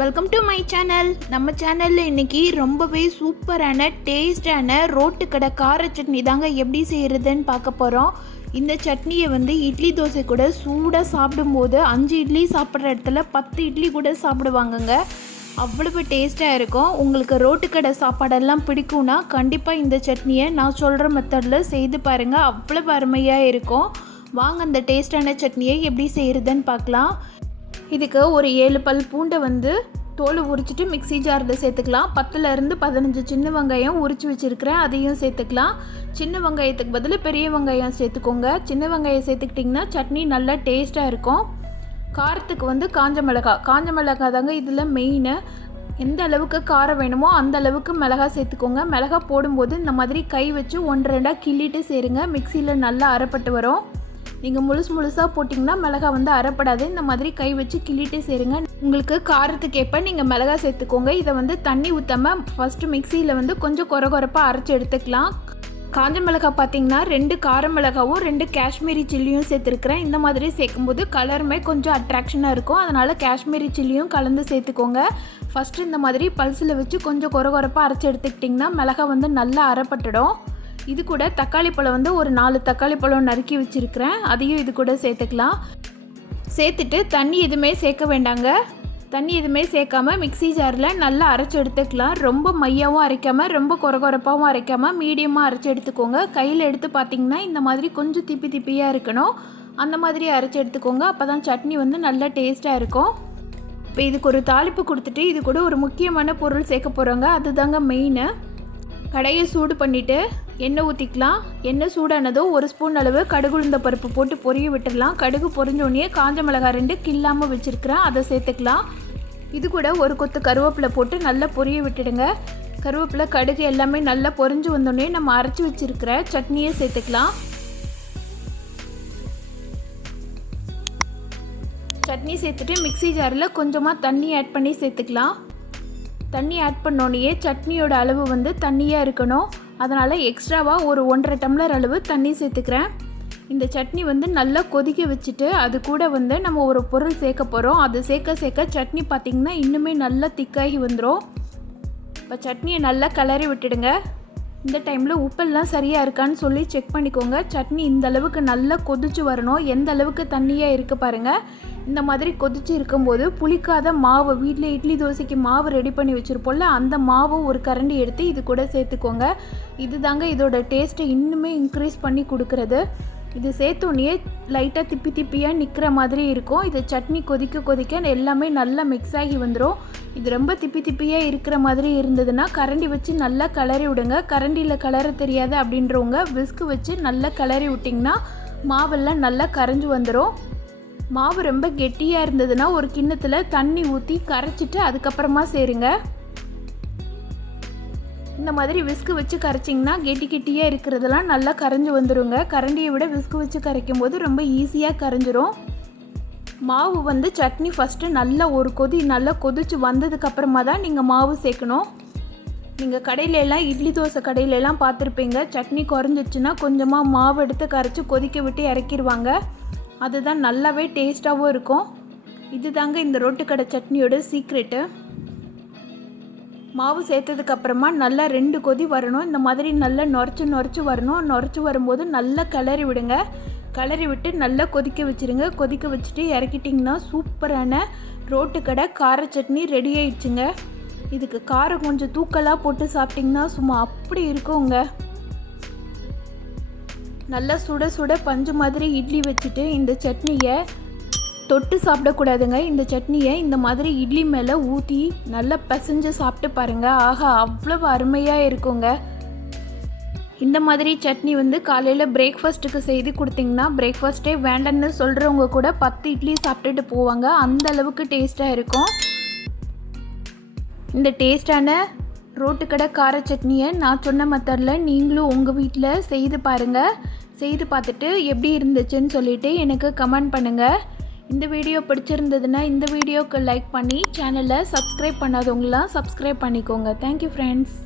Welcome to my channel. நம்ம சேனலில் இன்றைக்கி ரொம்பவே சூப்பரான டேஸ்டான ரோட்டு கடை கார சட்னி தாங்க எப்படி செய்கிறதுன்னு பார்க்க போகிறோம். இந்த சட்னியை இட்லி தோசை கூட சூடாக சாப்பிடும்போது 5 இட்லி சாப்பிட்ற இடத்துல 10 இட்லி கூட சாப்பிடுவாங்கங்க. அவ்வளவு டேஸ்ட்டாக இருக்கும். உங்களுக்கு ரோட்டு கடை சாப்பாடெல்லாம் பிடிக்கும்னா கண்டிப்பாக இந்த சட்னியை நான் சொல்கிற மெத்தடில் செய்து பாருங்கள். அவ்வளவு அருமையாக இருக்கும். வாங்க அந்த டேஸ்டான சட்னியை எப்படி செய்கிறதுன்னு பார்க்கலாம். இதுக்கு ஒரு 7 பல் பூண்டை தோல் உரிச்சிட்டு மிக்ஸி ஜாரில் சேர்த்துக்கலாம். 10லேருந்து 15 சின்ன வெங்காயம் உரித்து வச்சுருக்கிறேன், அதையும் சேர்த்துக்கலாம். சின்ன வெங்காயத்துக்கு பதில் பெரிய வெங்காயம் சேர்த்துக்கோங்க. சின்ன வெங்காயம் சேர்த்துக்கிட்டிங்கன்னா சட்னி நல்லா டேஸ்ட்டாக இருக்கும். காரத்துக்கு காஞ்ச மிளகாய் தாங்க இதில் மெயின். எந்த அளவுக்கு காரம் வேணுமோ அந்த அளவுக்கு மிளகாய் சேர்த்துக்கோங்க. மிளகாய் போடும்போது இந்த மாதிரி கை வச்சு 1-2 கிள்ளிட்டு சேருங்க. மிக்சியில் நல்லா அரைப்பட்டு வரும். நீங்கள் முழுசாக போட்டிங்கன்னா மிளகாய் அரைப்படாது. இந்த மாதிரி கை வச்சு கிள்ளிட்டு சேருங்க. உங்களுக்கு காரத்துக்கு ஏற்ப நீங்கள் மிளகாய் சேர்த்துக்கோங்க. இதை தண்ணி ஊற்றாமல் ஃபஸ்ட்டு மிக்சியில் கொஞ்சம் கொரப்பாக அரைச்சி எடுத்துக்கலாம். காஞ்ச மிளகாய் பார்த்திங்கன்னா 2 கார மிளகாவும் 2 காஷ்மீரி சில்லியும் சேர்த்துருக்குறேன். இந்த மாதிரி சேர்க்கும்போது கலருமே கொஞ்சம் அட்ராக்ஷனாக இருக்கும். அதனால் காஷ்மீரி சில்லியும் கலந்து சேர்த்துக்கோங்க. ஃபஸ்ட்டு இந்த மாதிரி பல்ஸில் வச்சு கொஞ்சம் கொரப்பாக அரைச்சி எடுத்துக்கிட்டிங்கன்னா மிளகாய் நல்லா அரைப்பட்டுடும். இது கூட தக்காளி பழம் ஒரு 4 தக்காளி பழம் நறுக்கி வச்சுருக்கிறேன், அதையும் இது கூட சேர்த்துக்கலாம். சேர்த்துட்டு தண்ணி எதுவுமே சேர்க்க வேண்டாங்க. தண்ணி எதுவுமே சேர்க்காமல் மிக்ஸி ஜாரில் நல்லா அரைச்சி எடுத்துக்கலாம். ரொம்ப மையாவும் அரைக்காமல் ரொம்ப கொரப்பாகவும் அரைக்காமல் மீடியமாக அரைச்சி எடுத்துக்கோங்க. கையில் எடுத்து பார்த்திங்கன்னா இந்த மாதிரி கொஞ்சம் திப்பியாக இருக்கணும். அந்த மாதிரி அரைச்சி எடுத்துக்கோங்க. அப்போ தான் சட்னி நல்லா டேஸ்ட்டாக இருக்கும். இப்போ இதுக்கு ஒரு தாளிப்பு கொடுத்துட்டு இது கூட ஒரு முக்கியமான பொருள் சேர்க்க போகிறோங்க. அதுதாங்க மெயின். கடையை சூடு பண்ணிவிட்டு எண்ணெய் ஊற்றிக்கலாம். எண்ணெய் சூடானதோ 1 ஸ்பூன் அளவு கடுகு உளுந்த பருப்பு போட்டு பொரிய விட்டுடலாம். கடுகு பொரிஞ்சோடனே காஞ்ச மிளகாய் 2 கிள்ளாமல் வச்சுருக்கிறேன், அதை சேர்த்துக்கலாம். இது கூட ஒரு கொத்து கருவேப்பிலை போட்டு நல்லா பொரிய விட்டுடுங்க. கருவேப்பிலை கடுகு எல்லாமே நல்லா பொரிஞ்சு வந்தோடனே நம்ம அரைச்சி வச்சுருக்கிற சட்னியை சேர்த்துக்கலாம். சட்னி சேர்த்துட்டு மிக்ஸி ஜாரில் கொஞ்சமாக தண்ணி ஆட் பண்ணி சேர்த்துக்கலாம். தண்ணி ஆட் பண்ணோடனே சட்னியோட அளவு தண்ணியாக இருக்கணும். அதனால் எக்ஸ்ட்ராவாக ஒரு 1.5 டம்ளர் அளவு தண்ணி சேர்த்துக்கிறேன். இந்த சட்னி நல்லா கொதிக்க வச்சுட்டு அது கூட நம்ம ஒரு பொருள் சேர்க்க போகிறோம். அது சேர்க்க சட்னி பார்த்திங்கன்னா இன்னுமே நல்லா திக்காகி வந்துடும். இப்போ சட்னியை நல்லா கிளறி விட்டுடுங்க. இந்த டைமில் உப்பெல்லாம் சரியாக இருக்கான்னு சொல்லி செக் பண்ணிக்கோங்க. சட்னி இந்த அளவுக்கு நல்லா கொதிச்சு வரணும். எந்த அளவுக்கு தண்ணியாக இருக்குது பாருங்கள். இந்த மாதிரி கொதிச்சு இருக்கும்போது புளிக்காத மாவு, வீட்டில் இட்லி தோசைக்கு மாவு ரெடி பண்ணி வச்சுருப்போம்ல, அந்த மாவு ஒரு கரண்டி எடுத்து இது கூட சேர்த்துக்கோங்க. இது தாங்க இதோட டேஸ்ட்டை இன்னுமே இன்க்ரீஸ் பண்ணி கொடுக்குறது. இது சேர்த்தோன்னே லைட்டாக திப்பியாக நிற்கிற மாதிரி இருக்கும். இது சட்னி கொதிக்க எல்லாமே நல்லா மிக்ஸ் ஆகி வந்துடும். இது ரொம்ப திப்பியாக இருக்கிற மாதிரி இருந்ததுன்னா கரண்டி வச்சு நல்லா கிளறி விடுங்க. கரண்டியில் கிளற தெரியாது அப்படின்றவங்க விஸ்கு வச்சு நல்லா கிளறி விட்டிங்கன்னா மாவெல்லாம் நல்லா கரைஞ்சி வந்துடும். மாவு ரொம்ப கெட்டியாக இருந்ததுன்னா ஒரு கிண்ணத்தில் தண்ணி ஊற்றி கரைச்சிட்டு அதுக்கப்புறமா சேருங்க. இந்த மாதிரி விஸ்கு வச்சு கரைச்சிங்கன்னா கெட்டியாக இருக்கிறதெல்லாம் நல்லா கரைஞ்சி வந்துடுங்க. கரண்டியை விட விஸ்கு வச்சு கரைக்கும் போது ரொம்ப ஈஸியாக கரைஞ்சிரும். மாவு சட்னி ஃபஸ்ட்டு நல்லா ஒரு கொதி நல்லா கொதிச்சு வந்ததுக்கப்புறமா தான் நீங்கள் மாவு சேர்க்கணும். நீங்கள் கடையிலெல்லாம் இட்லி தோசை கடையிலெல்லாம் பார்த்துருப்பீங்க, சட்னி குறைஞ்சிச்சுன்னா கொஞ்சமாக மாவு எடுத்து கரைச்சி கொதிக்க விட்டு இறக்கிடுவாங்க. அதுதான் நல்லாவே டேஸ்ட்டாகவும் இருக்கும். இது தாங்க இந்த ரோட்டு கடை சட்னியோட சீக்ரெட்டு. மாவு சேர்த்ததுக்கப்புறமா நல்லா 2 கொதி வரணும். இந்த மாதிரி நல்லா நுரைச்சி வரணும். நுரைச்சி வரும்போது நல்லா கிளறி விடுங்க. கிளறி விட்டு நல்லா கொதிக்க வச்சுருங்க. கொதிக்க வச்சுட்டு இறக்கிட்டிங்கன்னா சூப்பரான ரோட்டு கடை கார சட்னி ரெடி ஆயிடுச்சுங்க. இதுக்கு காரம் கொஞ்சம் தூக்கலாக போட்டு சாப்பிட்டிங்கன்னா சும்மா அப்படி இருக்குங்க. நல்லா சுட பஞ்சு மாதிரி இட்லி வச்சுட்டு இந்த சட்னியை தொட்டு சாப்பிடக்கூடாதுங்க. இந்த சட்னியை இந்த மாதிரி இட்லி மேலே ஊற்றி நல்லா பிசைஞ்சு சாப்பிட்டு பாருங்கள். ஆஹா, அவ்வளவு அருமையாக இருக்குங்க. இந்த மாதிரி சட்னி காலையில் பிரேக்ஃபாஸ்ட்டுக்கு செய்து கொடுத்திங்கன்னா பிரேக்ஃபாஸ்ட்டே வேண்டான்னு சொல்கிறவங்க கூட 10 இட்லி சாப்பிட்டுட்டு போவாங்க. அந்த அளவுக்கு டேஸ்ட்டாக இருக்கும். இந்த டேஸ்டான ரோட்டு கடை கார சட்னியை நான் சொன்ன மெத்தடில் நீங்களும் உங்கள் வீட்டில் செய்து பாருங்கள். செய்து பார்த்துட்டு எப்படி இருந்துச்சுன்னு சொல்லிவிட்டு எனக்கு கமெண்ட் பண்ணுங்கள். இந்த வீடியோ பிடிச்சிருந்ததுன்னா இந்த வீடியோக்கு லைக் பண்ணி சேனலை சப்ஸ்கிரைப் பண்ணாதவங்களாம் சப்ஸ்கிரைப் பண்ணிக்கோங்க. Thank you friends.